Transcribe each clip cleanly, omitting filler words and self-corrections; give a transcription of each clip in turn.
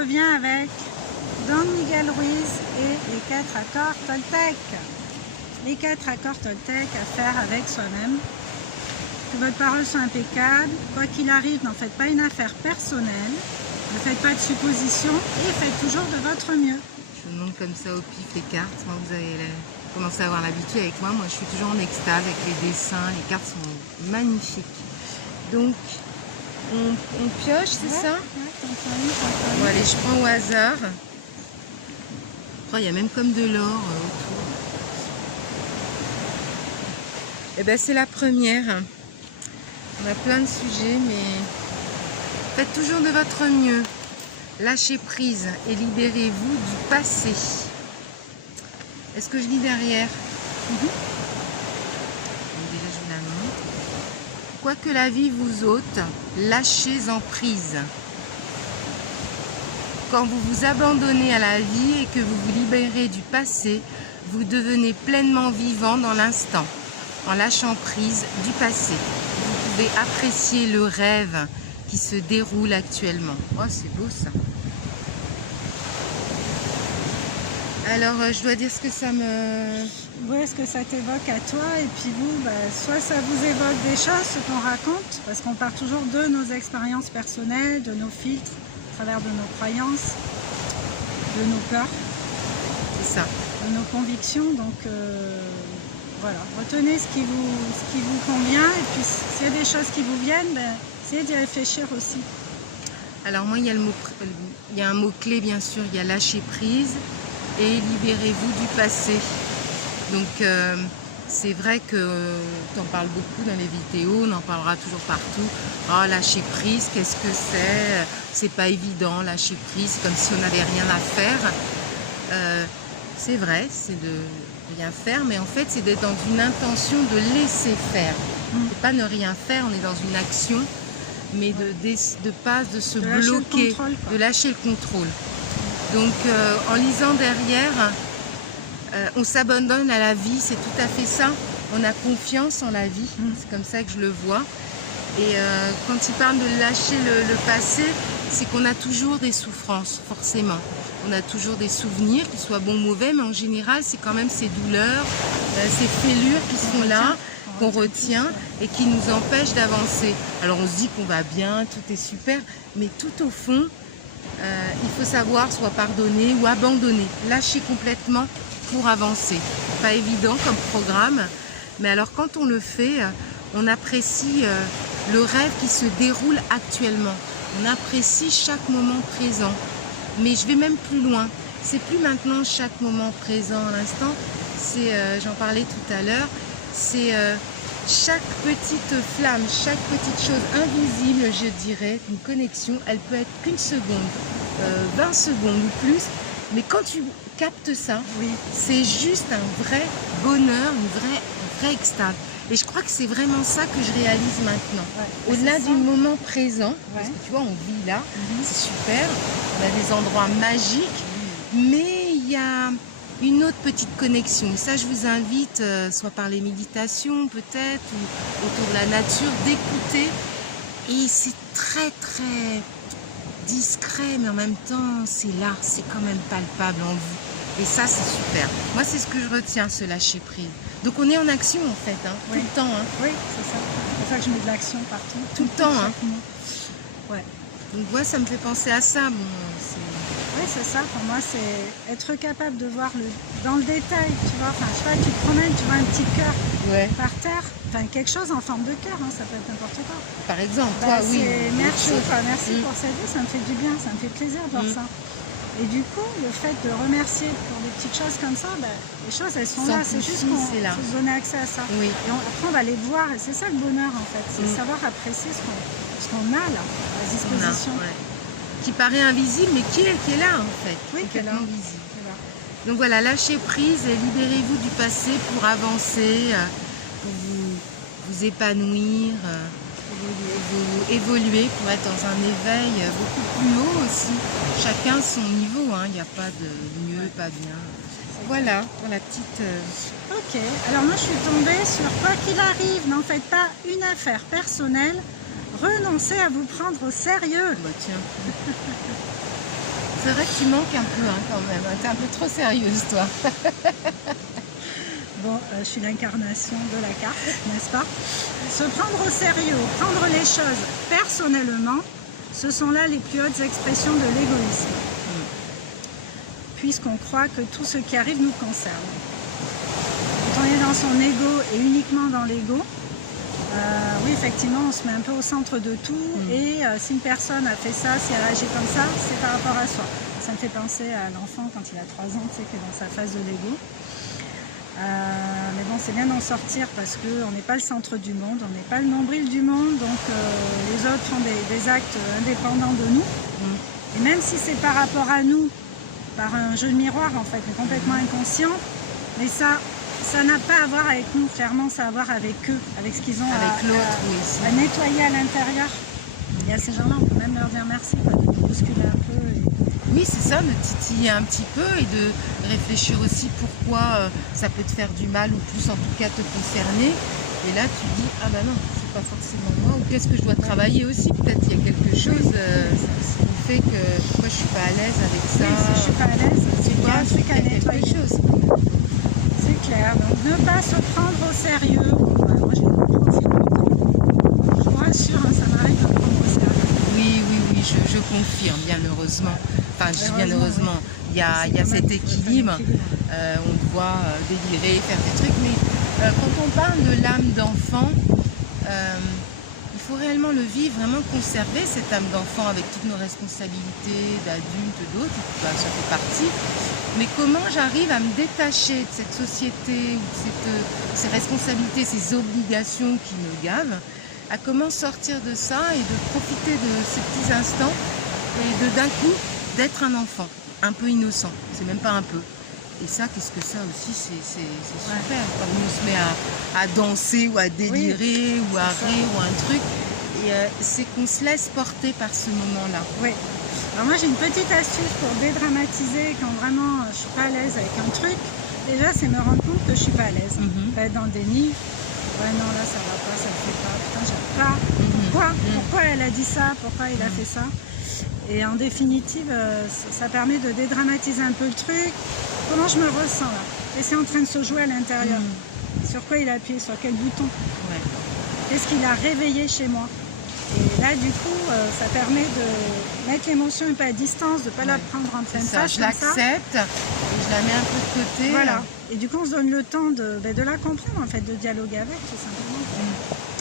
revient avec Don Miguel Ruiz et les 4 accords Toltec. Les 4 accords Toltec à faire avec soi-même. Que votre parole soit impeccable. Quoi qu'il arrive, n'en faites pas une affaire personnelle. Ne faites pas de suppositions et faites toujours de votre mieux. Je vous montre comme ça au pif les cartes. Moi, vous avez commencé à avoir l'habitude avec moi. Moi, je suis toujours en extase avec les dessins. Les cartes sont magnifiques. Donc, on pioche, c'est ça? Bon, allez, je prends au hasard. Oh, il y a même comme de l'or autour. Et ben, c'est la première. On a plein de sujets, mais faites toujours de votre mieux. Lâchez prise et libérez-vous du passé. Est-ce que je lis derrière? Donc déjà, je vous la montre. Quoi que la vie vous ôte, lâchez en prise. Quand vous vous abandonnez à la vie et que vous vous libérez du passé, vous devenez pleinement vivant dans l'instant, en lâchant prise du passé. Vous pouvez apprécier le rêve qui se déroule actuellement. Oh, c'est beau ça. Alors, je dois dire ce que ça me... Oui, ce que ça t'évoque à toi, et puis vous, soit ça vous évoque des choses, ce qu'on raconte, parce qu'on part toujours de nos expériences personnelles, de nos filtres, à travers de nos croyances, de nos peurs, C'est ça. de nos convictions, donc voilà, retenez ce qui vous convient, et puis s'il y a des choses qui vous viennent, essayez d'y réfléchir aussi. Alors moi, il y a un mot-clé, bien sûr, il y a lâcher prise et libérez-vous du passé. Donc c'est vrai que tu en parles beaucoup dans les vidéos, on en parlera toujours partout. Oh, lâcher prise, qu'est-ce que c'est? C'est pas évident, lâcher prise, c'est comme si on n'avait rien à faire. C'est vrai, c'est de rien faire, mais en fait c'est d'être dans une intention de laisser faire. C'est pas ne rien faire, on est dans une action, mais de se bloquer, de lâcher le contrôle. Donc en lisant derrière, on s'abandonne à la vie, c'est tout à fait ça. On a confiance en la vie, c'est comme ça que je le vois. Et quand il parle de lâcher le passé, c'est qu'on a toujours des souffrances, forcément. On a toujours des souvenirs, qu'ils soient bons ou mauvais, mais en général, c'est quand même ces douleurs, ces fêlures qui sont là, qu'on retient et qui nous empêchent d'avancer. Alors on se dit qu'on va bien, tout est super, mais tout au fond, il faut savoir soit pardonner ou abandonner, lâcher complètement pour avancer. Pas évident comme programme, mais alors quand on le fait, on apprécie le rêve qui se déroule actuellement. On apprécie chaque moment présent. Mais je vais même plus loin. C'est plus maintenant chaque moment présent à l'instant. C'est, j'en parlais tout à l'heure, c'est chaque petite flamme, chaque petite chose invisible, je dirais, une connexion, elle peut être qu'une seconde, 20 secondes ou plus. Mais quand tu captes ça, c'est juste un vrai bonheur, une vraie extase. Et je crois que c'est vraiment ça que je réalise maintenant. Au-delà du moment présent, parce que tu vois, on vit là, c'est super, on a des endroits magiques, mais il y a une autre petite connexion. Et ça, je vous invite, soit par les méditations peut-être, ou autour de la nature, d'écouter. Et c'est très discret, mais en même temps, c'est là, c'est quand même palpable en vous. Et ça, c'est super. Moi, c'est ce que je retiens, ce lâcher prise. Donc, on est en action, en fait, hein, tout le temps. Hein. Oui, c'est ça. C'est pour ça que je mets de l'action partout. Tout le temps. Hein. Ouais. Donc, ouais, ça me fait penser à ça. Bon, oui, c'est ça. Pour moi, c'est être capable de voir dans le détail. Tu vois, enfin, je sais pas, tu te promènes, tu vois un petit cœur par terre. Enfin, quelque chose en forme de cœur, hein, ça peut être n'importe quoi. Par exemple, toi, oui. Merci, merci pour cette vie, ça me fait du bien, ça me fait plaisir de voir ça. Et du coup, le fait de remercier pour des petites choses comme ça, les choses, elles sont là. C'est juste qu'on faut se donner accès à ça. Oui. Et après, on va les voir. Et c'est ça le bonheur, en fait. C'est savoir apprécier ce qu'on a là, à disposition. Qui paraît invisible, mais qui est là, en fait. Oui, qui est là. Visible. Donc voilà, lâchez prise et libérez-vous du passé pour avancer, pour vous épanouir, pour évoluer, pour être dans un éveil beaucoup plus haut aussi. Chacun son niveau, hein. Il n'y a pas de mieux, pas bien. Voilà, pour la petite... Ok, alors moi je suis tombée sur quoi qu'il arrive, n'en faites pas une affaire personnelle, renoncez à vous prendre au sérieux. Bah tiens. C'est vrai que tu manques un peu hein, quand même. T'es un peu trop sérieuse, toi. Bon, je suis l'incarnation de la carte, n'est-ce pas? Se prendre au sérieux, prendre les choses personnellement, ce sont là les plus hautes expressions de l'égoïsme. Puisqu'on croit que tout ce qui arrive nous concerne. Quand on est dans son ego et uniquement dans l'ego, oui, effectivement, on se met un peu au centre de tout. Et si une personne a fait ça, si elle agit comme ça, c'est par rapport à soi. Ça me fait penser à l'enfant quand il a 3 ans, tu sais, qui est dans sa phase de l'ego. Mais bon, c'est bien d'en sortir parce qu'on n'est pas le centre du monde, on n'est pas le nombril du monde, donc les autres font des actes indépendants de nous. Et même si c'est par rapport à nous, par un jeu de miroir en fait, mais complètement inconscient, mais ça n'a pas à voir avec nous, clairement ça a à voir avec eux, avec ce qu'ils ont avec l'autre, oui, à nettoyer à l'intérieur. Et à ces gens-là, on peut même leur dire merci, quoi, de nous bousculer un peu. Oui, c'est ça, de titiller un petit peu et de réfléchir aussi pourquoi ça peut te faire du mal ou plus en tout cas te concerner. Et là, tu dis, ah ben non, c'est pas forcément moi, ou qu'est-ce que je dois travailler aussi, peut-être il y a quelque chose qui fait que pourquoi je suis pas à l'aise avec ça. Oui, si je suis pas à l'aise, c'est quoi, un truc à nettoyer. quelque chose. C'est clair, donc ne pas se prendre au sérieux. Ouais, moi je l'ai compris. Je vous rassure, hein, ça m'arrive de me prendre au sérieux. Oui, je confirme, bien heureusement. Enfin, je dis bien heureusement, oui. Il y a cet équilibre. On te voit délirer, faire des trucs, mais quand on parle de l'âme d'enfant, il faut réellement le vivre, vraiment conserver cette âme d'enfant avec toutes nos responsabilités d'adultes, d'autres, ça fait partie. Mais comment j'arrive à me détacher de cette société, ou de ces responsabilités, ces obligations qui me gavent, à comment sortir de ça et de profiter de ces petits instants et d'un coup d'être un enfant, un peu innocent, c'est même pas un peu. Et ça, qu'est-ce que ça aussi, c'est super. Quand on se met à danser ou à délirer, oui, ou à rire ou un truc, et c'est qu'on se laisse porter par ce moment-là. Oui. Alors moi j'ai une petite astuce pour dédramatiser quand vraiment je suis pas à l'aise avec un truc. Déjà c'est me rendre compte que je suis pas à l'aise. Pas être dans le déni. Ouais non là ça va pas, ça le fait pas. Putain j'aime pas. Pourquoi elle a dit ça? Pourquoi il a fait ça? Et en définitive, ça permet de dédramatiser un peu le truc. Comment je me ressens là? Et c'est en train de se jouer à l'intérieur. Sur quoi il a appuyé? Sur quel bouton? Qu'est-ce qu'il a réveillé chez moi? Et là, du coup, ça permet de mettre l'émotion un peu à distance, de ne pas la prendre en pleine face. Je l'accepte et je la mets un peu de côté. Voilà. Et du coup, on se donne le temps de la comprendre, en fait, de dialoguer avec, tout simplement.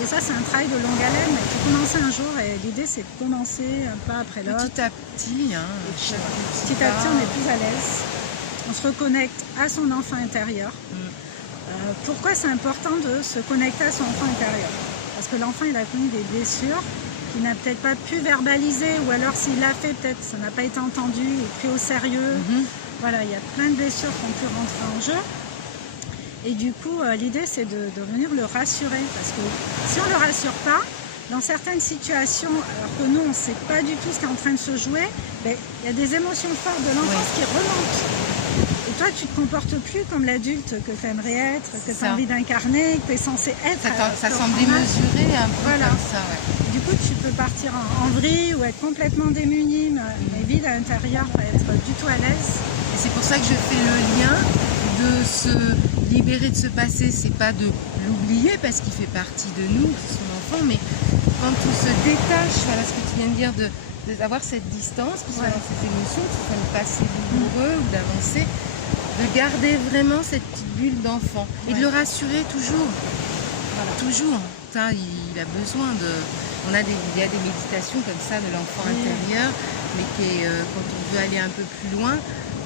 Et ça, c'est un travail de longue haleine. Il faut commencer un jour et l'idée, c'est de commencer un pas après l'autre. Petit à petit. Hein, petit à petit, on est plus à l'aise. On se reconnecte à son enfant intérieur. Pourquoi c'est important de se connecter à son enfant intérieur? Parce que l'enfant, il a connu des blessures qu'il n'a peut-être pas pu verbaliser, ou alors s'il l'a fait, peut-être ça n'a pas été entendu ou pris au sérieux. Voilà, il y a plein de blessures qui ont pu rentrer en jeu. Et du coup, l'idée, c'est de venir le rassurer. Parce que si on ne le rassure pas, dans certaines situations, alors que nous, on ne sait pas du tout ce qui est en train de se jouer, ben, il y a des émotions fortes de l'enfance qui remontent. Et toi, tu ne te comportes plus comme l'adulte que tu aimerais être, que tu as envie d'incarner, que tu es censé être. Ça semble démesuré un peu comme ça. Ouais. Du coup, tu peux partir en vrille ou être complètement démuni, mais vide à l'intérieur, pas être du tout à l'aise. Et c'est pour ça que je fais le lien de se libérer de ce passé. C'est pas de l'oublier parce qu'il fait partie de nous, c'est son enfant, mais quand on se détache, voilà ce que tu viens de dire, d'avoir cette distance, que ce soit dans cette émotion, que ce soit le passé douloureux ou d'avancer, de garder vraiment cette petite bulle d'enfant et de le rassurer toujours. Voilà. Toujours. Ça, il a besoin de... il y a des méditations comme ça de l'enfant intérieur, mais quand on veut aller un peu plus loin,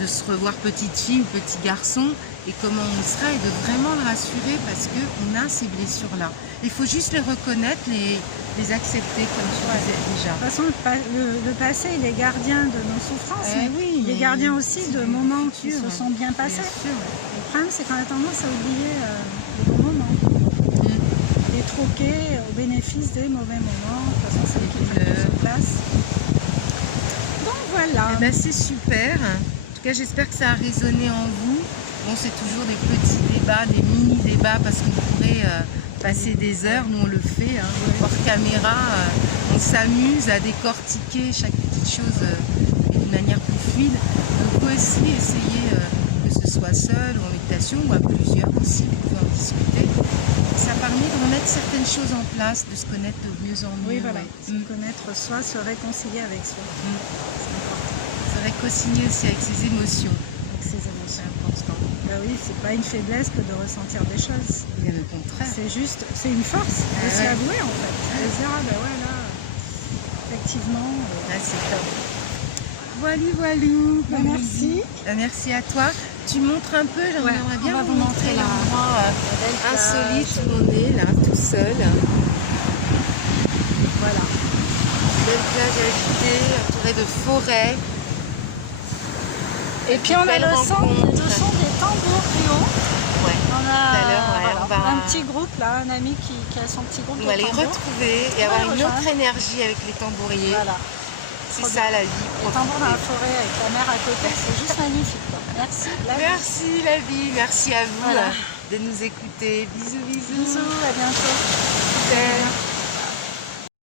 de se revoir petite fille ou petit garçon et comment on sera et de vraiment le rassurer parce qu'on a ces blessures-là. Il faut juste les reconnaître, les accepter comme tu disais déjà. De toute façon, le passé, il est gardien de nos souffrances, mais il est gardien aussi de moments qui se sont bien passés. Le problème, c'est qu'on a tendance à oublier les bons moments, les troquer au bénéfice des mauvais moments. De toute façon, c'est qui prennent sur place. Donc voilà. Eh ben, c'est super. En tout cas, j'espère que ça a résonné en vous. Bon, c'est toujours des petits débats, des mini-débats, parce qu'on pourrait passer des heures. Nous, on le fait, hors caméra. On s'amuse à décortiquer chaque petite chose d'une manière plus fluide. On peut aussi essayer que ce soit seul ou en méditation ou à plusieurs aussi, vous pouvez en discuter. Ça permet de remettre certaines choses en place, de se connaître de mieux en mieux. Oui, voilà. Ouais. Se connaître soi, se réconcilier avec soi. C'est important. Se réconcilier aussi avec ses émotions. Avec ses émotions. C'est important. Bah oui, c'est pas une faiblesse que de ressentir des choses. Bien au contraire. C'est juste, c'est une force de se ouais. l'avouer en fait. De se dire, ah bah ouais, là, effectivement. Là, c'est top. Voilou. Bah, merci. Merci à toi. Tu montres un peu, j'aimerais bien vous montrer l'endroit insolite où on est là, tout seul. Voilà. Belle plage agitée, entourée de forêts. Et puis on a le son des tambours plus haut. Ouais. On a Tout à l'heure, on va... un petit groupe là, un ami qui a son petit groupe de on va les tambours. retrouver et avoir une autre énergie avec les tambouriers. Voilà. C'est ça la vie. Les tambours dans la forêt avec la mer à côté, c'est juste magnifique. Quoi. Merci. Merci la vie, merci à vous voilà. de nous écouter. Bisous. Bisous, à bientôt. Super.